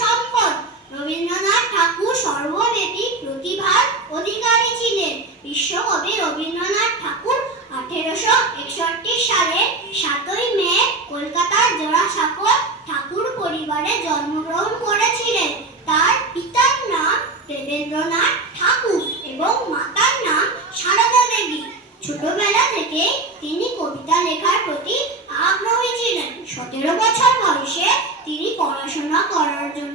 সম্পদ। রবীন্দ্রনাথ ঠাকুর সর্বব্যাপী প্রতিভার অধিকারী ছিলেন। বিশ্বকবি রবীন্দ্রনাথ ঠাকুর 1861 সালে 7ই মে কলকাতার জোড়াসাঁকোর ঠাকুর পরিবারে জন্মগ্রহণ করেছিলেন। তার পিতার নাম দেবেন্দ্রনাথ ঠাকুর এবং মাতার নাম সারদা দেবী। ছোটবেলা থেকে তিনি কবিতা লেখার প্রতি আগ্রহী ছিলেন। 17 বছর বয়সে তিনি পড়াশোনা করার জন্য